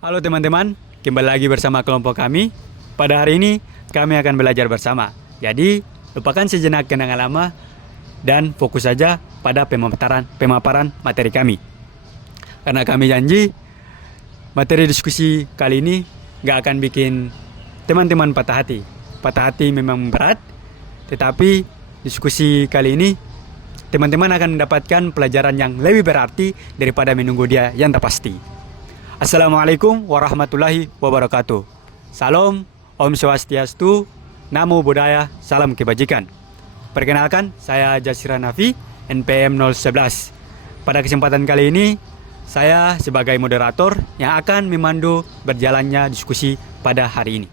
Halo teman-teman, kembali lagi bersama kelompok kami. Pada hari ini kami akan belajar bersama. Jadi, lupakan sejenak kenangan lama dan fokus saja pada pemaparan materi kami. Karena kami janji materi diskusi kali ini gak akan bikin teman-teman patah hati. Patah hati memang berat, tetapi diskusi kali ini teman-teman akan mendapatkan pelajaran yang lebih berarti daripada menunggu dia yang tak pasti. Assalamualaikum warahmatullahi wabarakatuh. Salam, Om Swastiastu, Namo Buddhaya, Salam Kebajikan. Perkenalkan, saya Jasira Nafi, NPM 011. Pada kesempatan kali ini, saya sebagai moderator yang akan memandu berjalannya diskusi pada hari ini.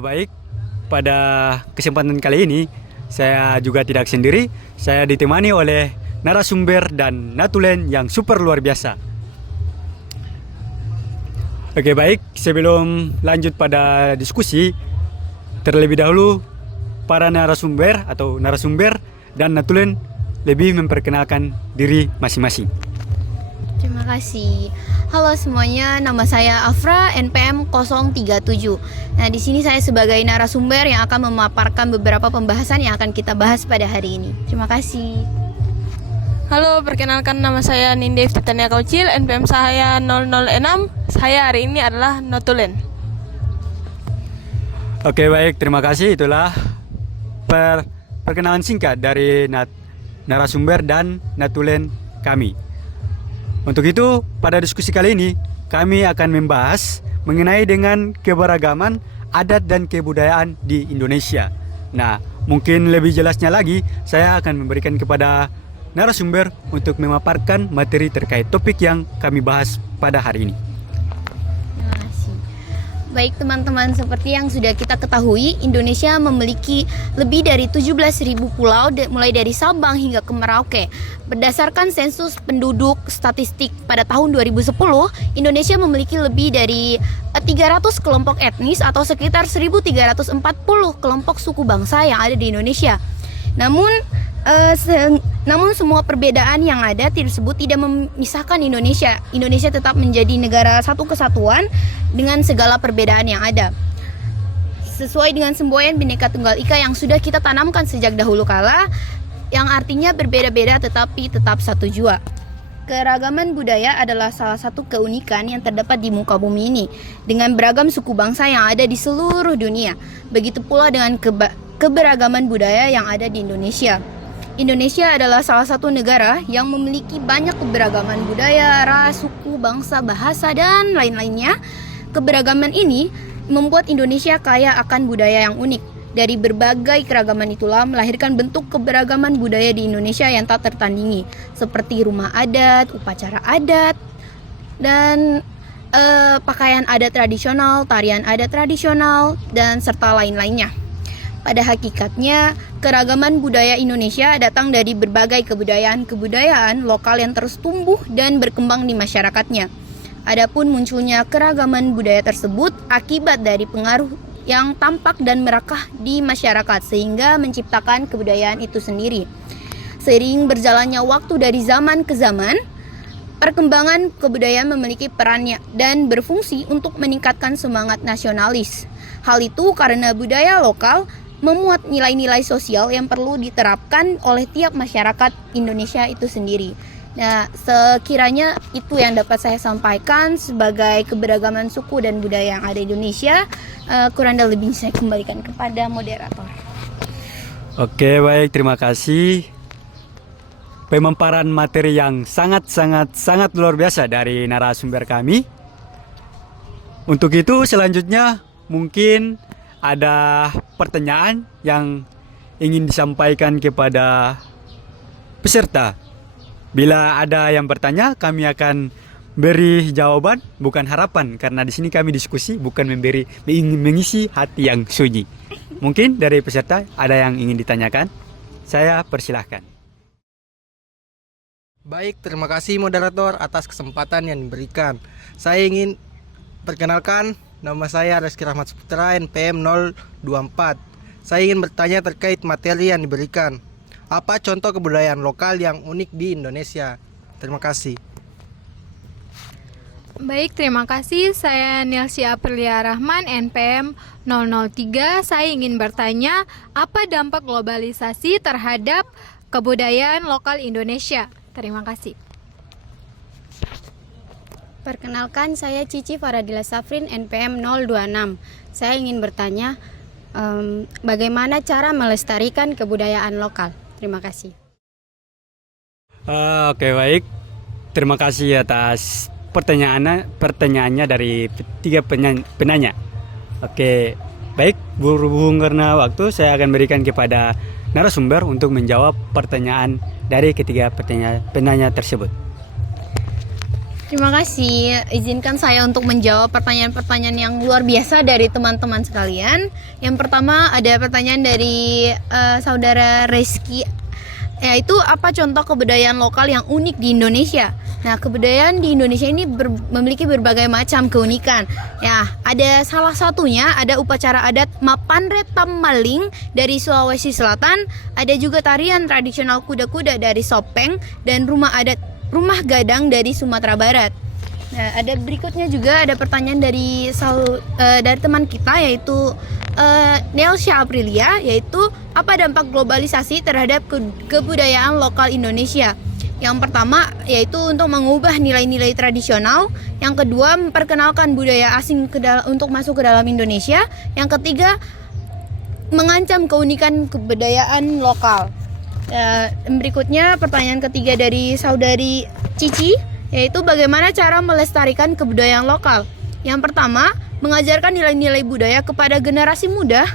Baik, pada kesempatan kali ini, saya juga tidak sendiri. Saya ditemani oleh narasumber dan natulen yang super luar biasa. Oke, baik, sebelum lanjut pada diskusi, terlebih dahulu para narasumber dan natulen lebih memperkenalkan diri masing-masing. Terima kasih. Halo semuanya, nama saya Afra, NPM 037. Nah, di sini saya sebagai narasumber yang akan memaparkan beberapa pembahasan yang akan kita bahas pada hari ini. Terima kasih. Halo, perkenalkan nama saya Nindya Titania Kaucil, NPM saya 006. Saya hari ini adalah notulen. Oke, baik, terima kasih. Itulah perkenalan singkat dari narasumber dan natulen kami. Untuk itu, pada diskusi kali ini kami akan membahas mengenai dengan keberagaman adat dan kebudayaan di Indonesia. Nah, mungkin lebih jelasnya lagi, saya akan memberikan kepada narasumber untuk memaparkan materi terkait topik yang kami bahas pada hari ini. Terima kasih. Baik teman-teman, seperti yang sudah kita ketahui, Indonesia memiliki lebih dari 17.000 pulau mulai dari Sabang hingga ke Merauke. Berdasarkan sensus penduduk statistik pada tahun 2010, Indonesia memiliki lebih dari 300 kelompok etnis atau sekitar 1.340 kelompok suku bangsa yang ada di Indonesia. Namun semua perbedaan yang ada tersebut tidak memisahkan Indonesia. Indonesia tetap menjadi negara satu kesatuan dengan segala perbedaan yang ada. Sesuai dengan semboyan Bhinneka Tunggal Ika yang sudah kita tanamkan sejak dahulu kala, yang artinya berbeda-beda tetapi tetap satu jua. Keragaman budaya adalah salah satu keunikan yang terdapat di muka bumi ini, dengan beragam suku bangsa yang ada di seluruh dunia. Begitu pula dengan keberagaman budaya yang ada di Indonesia. Indonesia adalah salah satu negara yang memiliki banyak keberagaman budaya, ras, suku, bangsa, bahasa, dan lain-lainnya. Keberagaman ini membuat Indonesia kaya akan budaya yang unik. Dari berbagai keragaman itulah melahirkan bentuk keberagaman budaya di Indonesia yang tak tertandingi, seperti rumah adat, upacara adat, dan pakaian adat tradisional, tarian adat tradisional, dan serta lain-lainnya. Pada hakikatnya, keragaman budaya Indonesia datang dari berbagai kebudayaan lokal yang terus tumbuh dan berkembang di masyarakatnya. Adapun munculnya keragaman budaya tersebut akibat dari pengaruh yang tampak dan merakah di masyarakat sehingga menciptakan kebudayaan itu sendiri. Seiring berjalannya waktu dari zaman ke zaman, perkembangan kebudayaan memiliki perannya dan berfungsi untuk meningkatkan semangat nasionalis. Hal itu karena budaya lokal memuat nilai-nilai sosial yang perlu diterapkan oleh tiap masyarakat Indonesia itu sendiri. Nah, sekiranya itu yang dapat saya sampaikan sebagai keberagaman suku dan budaya yang ada di Indonesia. Kurang dan lebih saya kembalikan kepada moderator. Oke, baik, terima kasih. Pemaparan materi yang sangat luar biasa dari narasumber kami. Untuk itu, selanjutnya mungkin ada pertanyaan yang ingin disampaikan kepada peserta. Bila ada yang bertanya, kami akan beri jawaban, bukan harapan, karena di sini kami diskusi, bukan mengisi hati yang sunyi. Mungkin dari peserta ada yang ingin ditanyakan. Saya persilahkan. Baik, terima kasih moderator atas kesempatan yang diberikan. Saya ingin perkenalkan, nama saya Reski Rahmat Saputra, NPM 024. Saya ingin bertanya terkait materi yang diberikan. Apa contoh kebudayaan lokal yang unik di Indonesia? Terima kasih. Baik, terima kasih. Saya Nelsi Aprilia Rahman, NPM 003. Saya ingin bertanya, apa dampak globalisasi terhadap kebudayaan lokal Indonesia? Terima kasih. Perkenalkan, saya Cici Faradila Safrin, NPM 026. Saya ingin bertanya, bagaimana cara melestarikan kebudayaan lokal? Terima kasih. Oke, baik. Terima kasih atas pertanyaannya dari tiga penanya. Oke, baik. Berhubung karena waktu, saya akan berikan kepada narasumber untuk menjawab pertanyaan dari ketiga penanya tersebut. Terima kasih. Izinkan saya untuk menjawab pertanyaan-pertanyaan yang luar biasa dari teman-teman sekalian. Yang pertama ada pertanyaan dari saudara Reski, yaitu apa contoh kebudayaan lokal yang unik di Indonesia? Nah, kebudayaan di Indonesia ini memiliki berbagai macam keunikan. Ya, ada salah satunya ada upacara adat Mapanre Tammaling dari Sulawesi Selatan, ada juga tarian tradisional kuda-kuda dari Sopeng, dan rumah gadang dari Sumatera Barat. Nah, ada berikutnya juga ada pertanyaan dari teman kita, yaitu Nelsha Aprilia, yaitu apa dampak globalisasi terhadap kebudayaan lokal Indonesia? Yang pertama yaitu untuk mengubah nilai-nilai tradisional. Yang kedua, memperkenalkan budaya asing untuk masuk ke dalam Indonesia. Yang ketiga, mengancam keunikan kebudayaan lokal. Berikutnya pertanyaan ketiga dari saudari Cici, yaitu bagaimana cara melestarikan kebudayaan lokal. Yang pertama, mengajarkan nilai-nilai budaya kepada generasi muda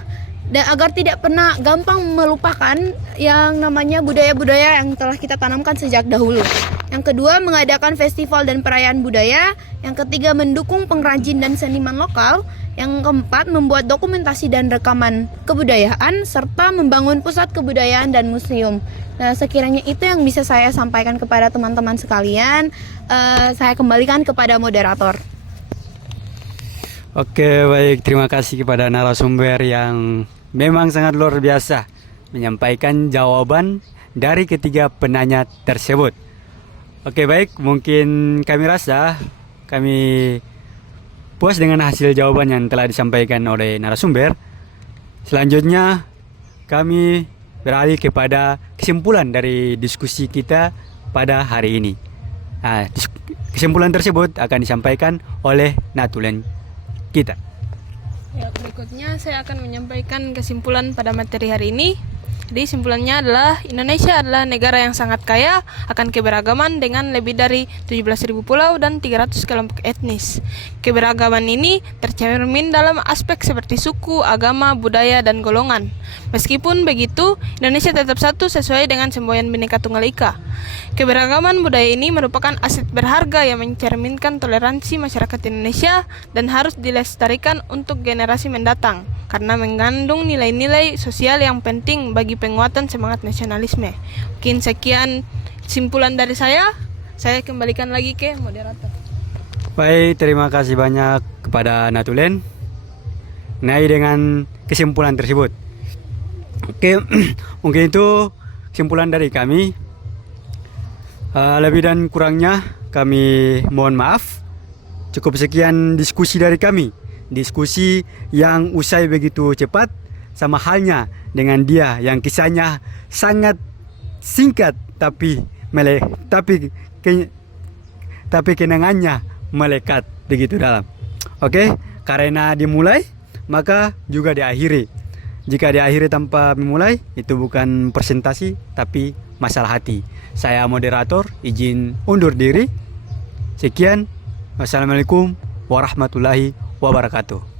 dan agar tidak pernah gampang melupakan yang namanya budaya-budaya yang telah kita tanamkan sejak dahulu. Yang kedua, mengadakan festival dan perayaan budaya. Yang ketiga, mendukung pengrajin dan seniman lokal. Yang keempat, membuat dokumentasi dan rekaman kebudayaan serta membangun pusat kebudayaan dan museum. Nah, sekiranya itu yang bisa saya sampaikan kepada teman-teman sekalian. Saya kembalikan kepada moderator. Oke, baik. Terima kasih kepada narasumber yang memang sangat luar biasa menyampaikan jawaban dari ketiga penanya tersebut. Oke, baik. Mungkin kami rasa kami puas dengan hasil jawaban yang telah disampaikan oleh narasumber. Selanjutnya kami beralih kepada kesimpulan dari diskusi kita pada hari ini. Nah, kesimpulan tersebut akan disampaikan oleh Natulen kita. Ya, berikutnya saya akan menyampaikan kesimpulan pada materi hari ini. Jadi simpulannya adalah Indonesia adalah negara yang sangat kaya akan keberagaman dengan lebih dari 17.000 pulau dan 300 kelompok etnis. Keberagaman ini tercermin dalam aspek seperti suku, agama, budaya, dan golongan. Meskipun begitu, Indonesia tetap satu sesuai dengan semboyan Bhinneka Tunggal Ika. Keberagaman budaya ini merupakan aset berharga yang mencerminkan toleransi masyarakat Indonesia dan harus dilestarikan untuk generasi mendatang karena mengandung nilai-nilai sosial yang penting bagi penguatan semangat nasionalisme. Mungkin sekian simpulan dari saya kembalikan lagi ke moderator. Baik, terima kasih banyak kepada Natulen dengan kesimpulan tersebut. Oke, mungkin itu kesimpulan dari kami. Lebih dan kurangnya kami mohon maaf. Cukup sekian diskusi dari kami. Diskusi yang usai begitu cepat, sama halnya dengan dia yang kisahnya sangat singkat tapi kenangannya melekat begitu dalam. Oke, karena dimulai maka juga diakhiri. Jika diakhiri tanpa memulai, itu bukan presentasi tapi masalah hati. Saya moderator izin undur diri. Sekian. Wassalamualaikum warahmatullahi wabarakatuh.